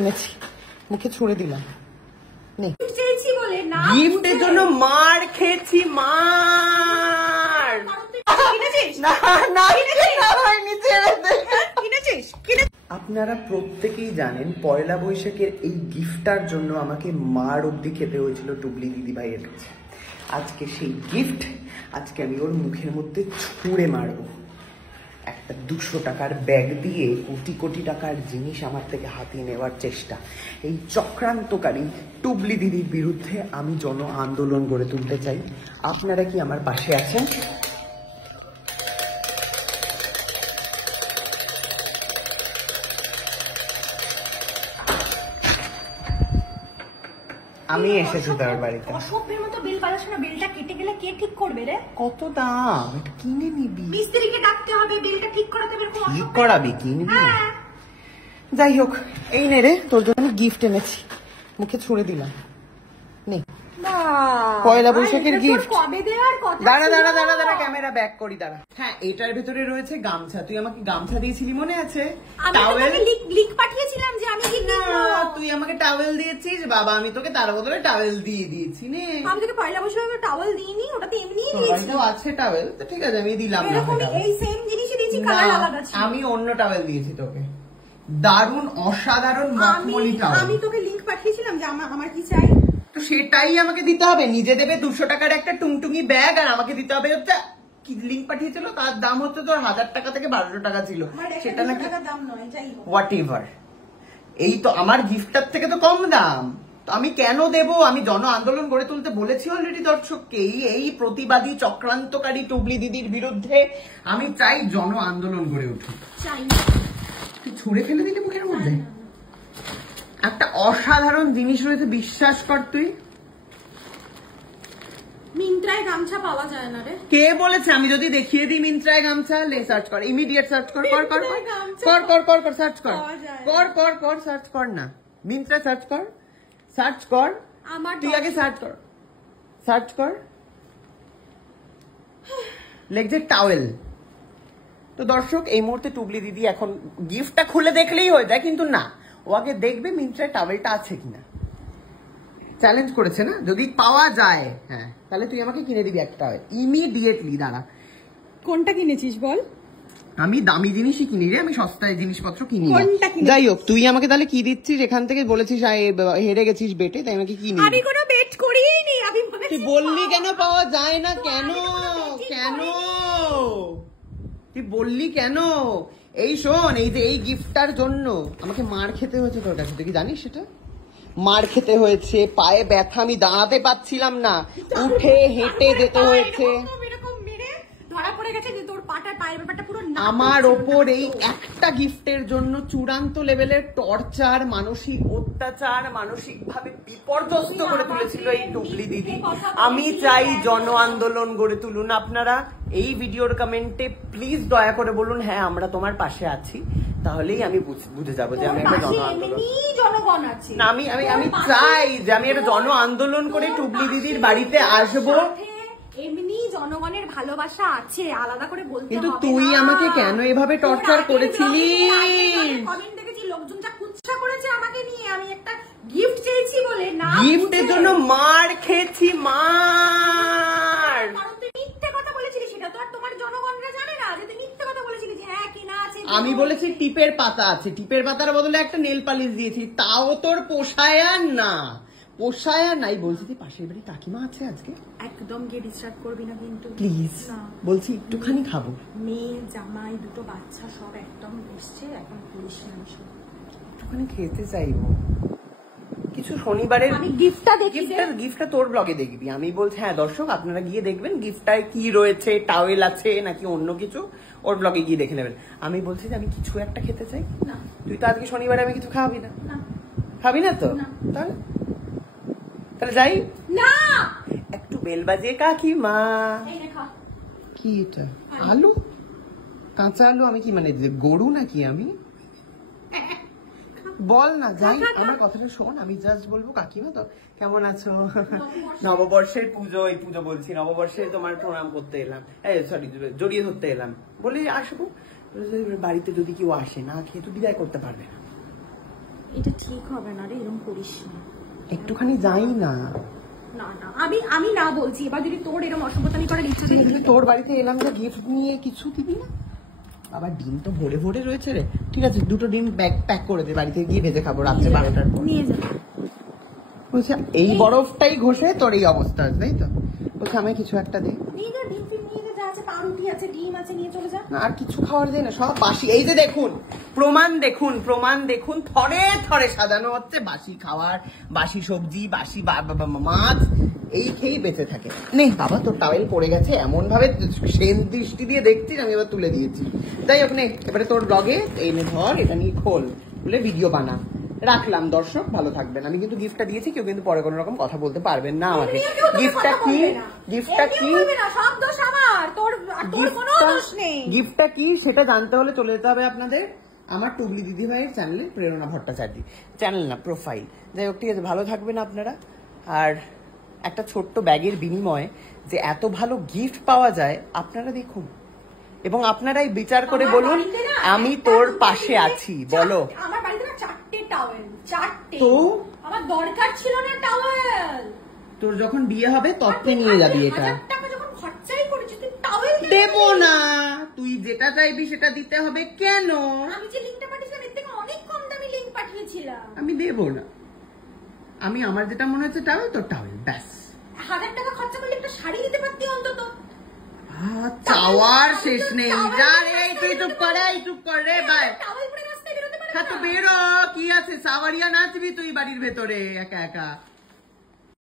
এনেছি, মুখে ছুঁড়ে দিলাম। গিফটের জন্য মার খেয়েছি, মার। আপনারা প্রত্যেকেই জানেন পয়লা বৈশাখের এই গিফটটার জন্য আমাকে মার অবধি খেতে হয়েছিল টুবলি দিদি ভাইয়ের কাছে। আজকে সেই গিফট আজকে আমি ওর মুখের মধ্যে ছুঁড়ে মারবো। একটা 200 টাকার ব্যাগ দিয়ে কোটি কোটি টাকার জিনিস আমার থেকে হাতিয়ে নেওয়ার চেষ্টা, এই চক্রান্তকারী টুবলি দিদির বিরুদ্ধে আমি জন আন্দোলন গড়ে তুলতে চাই। আপনারা কি আমার পাশে আছেন? আমি এসেছি তার বাড়িতে। অসভ্যের মতো বিল পালাস না, বিলটা কেটে গেলে কে ঠিক করবে রে? কত দাম? এটা কিনে নিবি, মিস্ত্রিকে ডাকতে হবে, বিলটা ঠিক করাতে হবে। ঠিক করাবি, কিনবি? যাই হোক, এই নে রে, তোর জন্য গিফট এনেছি, মুখে ছুঁড়ে দিলাম। নে, পয়লা বৈশাখের গিফট। কবে দেওয়ার কথা? দাঁড়া দাঁড়া দাঁড়া দাঁড়া, ক্যামেরা ব্যাক করি, দাঁড়া। হ্যাঁ, এটার ভিতরে রয়েছে গামছা। তুই আমাকে গামছা দিয়েছিলি, মনে আছে? টাওয়েল লিংক পাঠিয়েছিলাম যে আমি কি কিনবো। তুই আমাকে টাওয়েল দিয়েছিস বাবা, আমি তোকে তার বদলে টাওয়েল দিয়ে দিয়েছি। নে, আমি তোকে পয়লা বৈশাখে টাওয়েল দিইনি, ওটা তো এমনিই দিয়েছি। তো আছে টাওয়েল, তো ঠিক আছে, আমি দিলাম না। এরকম এই সেম জিনিসই দিয়েছি, কালার আলাদা ছিল। আমি অন্য টাওয়েল দিয়েছি তোকে, দারুণ অসাধারণ মখমলি টাওয়েল। আমি তোকে লিংক পাঠিয়েছিলাম যে আমার কি চাই, তো সেটাই আমাকে দিতে হবে। নিজে দেবে 200 টাকার একটা টুংটুঙি ব্যাগ, আর আমাকে দিতে হবে হচ্ছে কি লিংক পাঠিয়েছিল, তার দাম হচ্ছে তোর 1000 টাকা থেকে 1200 টাকা ছিল। সেটা নাকি দাম নয়, যাই হোক হোয়াট এভার। এই তো আমার গিফটটার থেকে তো কম দাম, তো আমি কেন দেব? আমি জন আন্দোলন গড়ে তুলতে বলেছি অলরেডি দর্শককে। এই প্রতিবাদী চক্রান্তকারী টুবলি দিদির বিরুদ্ধে আমি চাই জন আন্দোলন গড়ে উঠুক। চাই। তুই ছুঁড়ে ফেলে দিলি মুখের মধ্যে। একটা অসাধারণ জিনিস রয়েছে, বিশ্বাস কর। তুই মিন্ত্রায় গামছা পাওয়া যায় না রে। কে বলেছে? আমি যদি দেখিয়ে দিই মিন্ত্রায় গামছা, লে সার্চ কর, ইমিডিয়েট সার্চ কর, কর কর কর কর কর সার্চ কর, কর কর কর সার্চ কর না, মিন্ত্রা সার্চ কর, সার্চ কর। তুই আগে সার্চ কর, সার্চ কর, লেখছে টাওয়েল। তো দর্শক, এই মুহূর্তে টুবলি দিদি এখন গিফটটা খুলে দেখলেই হয়ে যায়, কিন্তু না, ও আগে দেখবে মিন্ত্রায় টাওয়েলটা আছে কিনা। চ্যালেঞ্জ করেছে না, যদি পাওয়া যায়, হ্যাঁ, তাহলে তুই আমাকে কিনে দিবি একটা টাওয়েল ইমিডিয়েটলি। দাঁড়া, কোনটা কিনেছিস বল? আমি দামি জিনিসই কিনি রে, আমি সস্তায় জিনিসপত্র কিনি না। যাই হোক, তুই আমাকে তাহলে কি দিচ্ছিস? এখান থেকে বলেছিস হেরে গেছিস বেটে, তাই আমাকে কি নিবি? আমি কোনো বেট করিনি, আমি তুই বললি কেন পাওয়া যায় না? কেন কেন তুই বললি কেন? এই শোন, এই যে এই গিফটটার জন্য আমাকে মার খেতে হয়েছে তোর কাছে, তুই কি জানিস সেটা? মার খেতে হয়েছে, পায়ে ব্যথা, আমি দাঁড়াতে পারছিলাম না, উঠে হেঁটে যেতে হয়েছে। আমার ওপর এই একটা গিফটের জন্য চূড়ান্ত লেভেলের টর্চার, মানসিক অত্যাচার, মানসিকভাবে বিপর্যস্ত করে তুলেছিল এই টুবলি দিদি। আমি চাই জন আন্দোলন গড়ে তুলুন আপনারা। এই ভিডিওর কমেন্টে প্লিজ দয়া করে বলুন, হ্যাঁ আমরা তোমার পাশে আছি, তাহলেই আমি বুঝে যাবো যে আমি একটা জন আন্দোলন। না, আমি চাই যে আমি একটা জন আন্দোলন করে টুবলি দিদির বাড়িতে আসবো। এমনি জনগণের ভালোবাসা আছে, আলাদা করে বলতে হবে। কিন্তু তুই আমাকে কেন এভাবে টর্চার করেছিলি? কমেন্ট দেখেছি, লোকজন যা কুৎসা করেছে আমাকে নিয়ে, আমি একটা গিফট চেয়েছি বলে না, গিফটের জন্য মার খেয়েছি, মার। কারণ তুই মিথ্যে কথা বলেছিলি, সেটা তো আর তোমার জনগণরা জানে না যে তুই মিথ্যে কথা বলেছিলি, যে হ্যাঁ কিনা আছে। আমি বলেছি টিপের পাতা আছে, টিপের পাতার বদলে একটা নেল পালিশ দিয়েছি, তাও তোর পোষায় না, পোষায় নাই। বলছি তুই পাশের বাড়ি কাকিমা আছে আজকে, একদম গিয়ে ডিস্টার্ব করবি না কিন্তু প্লিজ। বলছি একটুখানি খাবো। মেয়ে জামাই দুটো বাচ্চা সব একদম এসছে, এখন করিস না। একটুখানি খেতে চাইবো কিছু। শনিবারের আমি গিফটটা দেখি, গিফটটা তোর ব্লগে দেখবি। আমি বলছি হ্যাঁ দর্শক, আপনারা গিয়ে দেখবেন গিফটটায় কি রয়েছে, টাওয়েল আছে নাকি অন্য কিছু, ওর ব্লগে গিয়ে দেখে নেবেন। আমি বলছি যে আমি কিছু একটা খেতে চাই। না, তুই তো আজকে শনিবারে আমি কিছু খাবি না, খাবি না তো? তাহলে যাই না, একটু বেল বাজিয়ে কাকিমা। কি এটা? আলু, কাঁচা আলু? আমি কি মানে গরু নাকি আমি? বল না, যাই, আমার কথাটা শোন। আমি জাস্ট বলবো কাকিমা তো কেমন আছো, নববর্ষের পুজো, এই পুজো বলছি, নববর্ষে তোমার প্রণাম করতে এলাম, সরি জড়িয়ে ধরতে এলাম বলে আসবো। বাড়িতে যদি কেউ আসে, না খেয়ে তো বিদায় করতে পারবে না। এটা ঠিক হবে না রে, এরকম করিস না। একটুখানি যাই না। না না, আমি না বলছি। এবার যদি তোর এরকম অসভ্যতামি করার ইচ্ছা থাকে, তোর বাড়িতে এলাম যে গিফট নিয়ে কিছু দিবি না? আবার ডিম তো ভরে ভরে রয়েছে রে। ঠিক আছে, 2টো ডিম প্যাক করে দে, বাড়িতে গিয়ে ভেজে খাবো রাত্রে 12টার পর। নিয়ে যা। বলছে এই বরফটাই ঘষে তোর এই অবস্থা আছে, তাই তো? বলছে আমায় কিছু একটা দে। নিয়ে যা, ডিম ফিম নিয়ে যা, আছে পাউরুটি আছে, ডিম আছে, নিয়ে চলে যা। না আর কিছু খাওয়ার দে না, সব বাসি। এই যে দেখুন প্রমাণ, দেখুন থরে থরে সাজানো হচ্ছে বাসি খাবার, বাসি সবজি, বাসি মাছ, এই খেয়েই বেঁচে থাকে। নে বাবা, তোর টাওয়েল পড়ে গেছে, এমন ভাবে সেন দৃষ্টি দিয়ে দেখছিস, আমি এবার তুলে দিয়েছি। যাই হোক নে, এবারে তোর ব্লগে এই নে ধর, এটা নিয়ে খোল, খুলে ভিডিও বানা। রাখলাম, দর্শক ভালো থাকবেন। আমি কিন্তু গিফটটা দিয়েছি, কেউ কিন্তু পরে কোনো রকম কথা বলতে পারবেন না আমাকে। গিফটটা কি? গিফটটা কি? সব দোষ আমার, তোর কোনো দোষ নেই। গিফটটা কি সেটা জানতে হলে চলে যেতে হবে আপনাদের আমার টুবলি দিদি ভাইয়ের চ্যানেলে, প্রেরণা ভট্টাচার্য চ্যানেল না, প্রোফাইল। যাই হোক, ঠিক আছে, ভালো থাকবেন আপনারা। আর একটা ছোট্ট ব্যাগের বিনিময়ে যে এত ভালো গিফট পাওয়া যায়, আপনারা দেখুন এবং আপনারাই বিচার করে বলুন আমি তোর পাশে আছি। বলো। আমার বাড়িতে না 4টে টাওয়েল, 4টে। তো আমার দরকার ছিল না টাওয়েল। তোর যখন বিয়ে হবে তত্ত্বে নিয়ে যাবি এটা। 1000 টাকা যখন খরচাই করেছিস, তুই টাওয়েল দেব না। তুই যেটা চাইবি সেটা দিতে হবে। কেন? আমি যে লিংকটা পাঠিয়েছিলাম এর থেকে অনেক কম দামি লিংক পাঠিয়েছিলাম। আমি দেব না। আমি আমার যেটা মনে হচ্ছে টাওয়েল, তোর টাওয়েল, ব্যাস। 1000 টাকা খরচা করলে একটা শাড়ি দিতে পারতি অন্তত। চাওয়ার শেষ নেই। যা রে, তুই চুপ কর রে ভাই। টাওয়েল পরে রাস্তায় বেরোতে পারে হ্যাঁ তো বেরো, কি আছে, সাওয়ারিয়া নাচবি তুই বাড়ির ভেতরে একা একা।